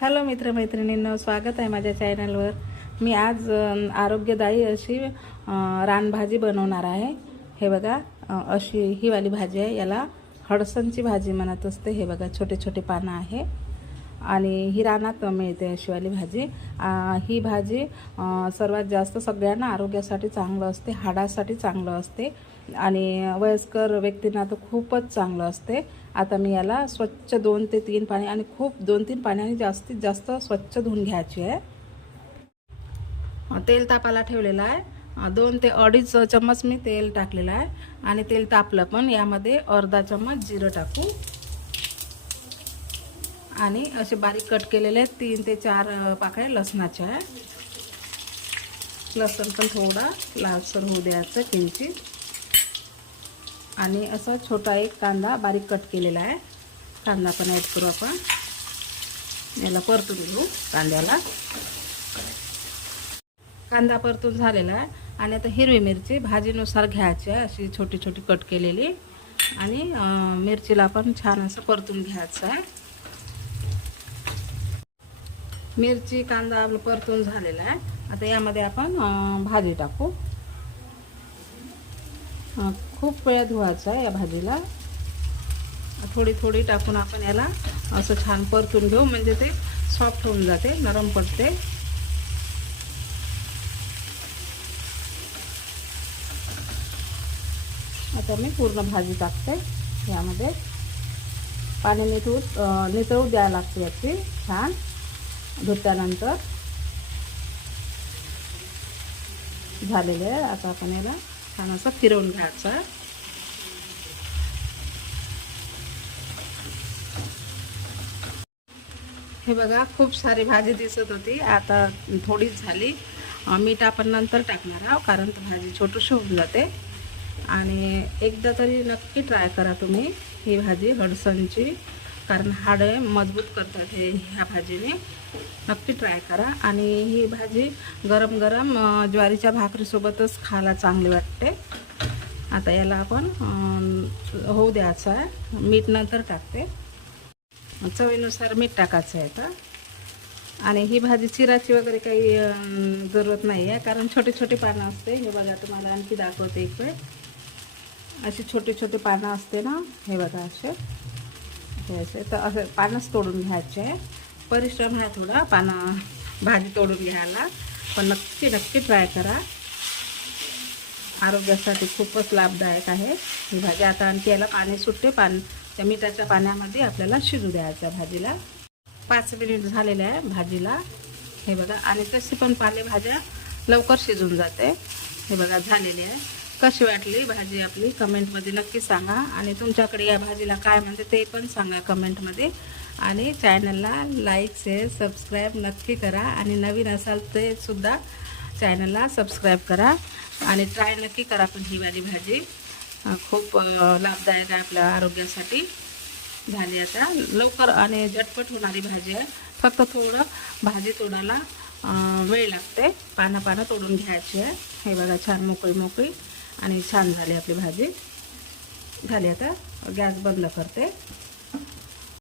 Hello मित्रमैत्रिणींनो स्वागत आहे माझ्या चॅनलवर मी आज आरोग्यदायी अशी रानभाजी बनवणार आहे. हे बघा अशी ही वाली भाजी आहे. याला हडसणची भाजी म्हणत असते. हे बघा छोटे छोटे पानं आहे. आणि ही रानात मिळते शिवाली भाजी. ही भाजी सर्वात जास्त सगळ्यांना आरोग्यासाठी चांगलं असते हाडासाठी चांगलं असते आणि वयस्कर व्यक्तींना तर खूपच चांगलं असते. आता मी याला स्वच्छ दोन ते तीन पाणी आणि खूप दोन तीन पाण्याने जास्तीत जास्त स्वच्छ धुवून घ्यायची आहे. तेल तापायला ठेवलेलं आहे. दोन ते अडीच चम्मच मी तेल टाकलेलं आहे आणि तेल तापलं पण यामध्ये अर्धा चम्मच जिरं टाकू आणि असे बारीक कट केलेले आहेत तीन ते चार पाकळ्या लसणाच्या आहे लसण पण थोडा लालसर होऊ द्यायचं किंचित. आणि असा छोटा एक कांदा बारीक कट केलेला आहे. कांदा पण ॲड करू आपण. याला परतून घेऊ कांद्याला. कांदा परतून झालेला आहे. आणि आता हिरवी मिरची भाजीनुसार घ्यायची आहे अशी छोटी छोटी कट केलेली. आणि मिरचीला पण छान असं परतून घ्यायचं आहे. मिरची कांदा आपलं परतून झालेला आहे. आता यामध्ये आपण भाजी टाकू. खूप वेळ धुवायचा आहे या भाजीला. थोडी थोडी टाकून आपण याला असं छान परतून घेऊ म्हणजे ते सॉफ्ट होऊन जाते नरम पडते. आता मी पूर्ण भाजी टाकते यामध्ये. पाणी निथळू नितळू द्यायला लागते याची छान. धुतल्यानंतर झालेले आहे. आता आपण याला छान असं फिरवून घ्यायचं हे बघा खूप सारी भाजी दिसत होती. आता थोडीच झाली. मीठ आपण नंतर टाकणार आहोत कारण तर भाजी छोटीशी होऊन जाते. आणि एकदा तरी नक्की ट्राय करा तुम्ही ही भाजी हडसणची कारण हाडं मजबूत करतात हे ह्या भाजीने. नक्की ट्राय करा. आणि ही भाजी गरम गरम ज्वारीच्या भाकरीसोबतच खायला चांगली वाटते. आता याला आपण होऊ द्यायचं आहे. मीठ नंतर टाकते. चवीनुसार मीठ टाकायचं आहे आता. आणि ही भाजी चिराची वगैरे काही जरूरत नाही आहे कारण छोटे छोटे पानं असते. हे बघा तुम्हाला आणखी दाखवते एक वेळ. अशी छोटी छोटी पानं असते ना हे बघा असे. घ्यायचं. असे तर असं पानच तोडून घ्यायचे. आहे परिश्रम आहे थोडा पानं भाजी तोडून घ्यायला. पण नक्की नक्की ट्राय करा. आरोग्यासाठी खूपच लाभदायक आहे. ही भाजी आता आणखी याला पाणी सुटते. पान त्या मिठाच्या पाण्यामध्ये आपल्याला शिजू द्यायचं भाजीला. पाच मिनिट झालेले आहे भाजीला. हे बघा आणि तशी पण पालेभाज्या लवकर शिजून जाते. हे बघा झालेली आहे. कशी वाटली भाजी आपली? कमेंटमध्ये नक्की सांगा. आणि तुमच्याकडे या भाजीला काय म्हणते ते पण सांगा कमेंटमध्ये. आणि चॅनलला लाईक शेअर सबस्क्राईब नक्की करा. आणि नवीन असाल ते सुद्धा चॅनलला सबस्क्राईब करा. आणि ट्राय नक्की करा पण ही वाली भाजी. खूप लाभदायक आहे आपल्या आरोग्यासाठी. झाली आता लवकर आणि झटपट होणारी भाजी आहे. फक्त थोडं भाजी तोडायला वेळ लागते. पानं पानं तोडून घ्यायची आहे. हे बघा छान मोकळी मोकळी आणि छान झाली आपली भाजी. झाली आता गॅस बंद करते.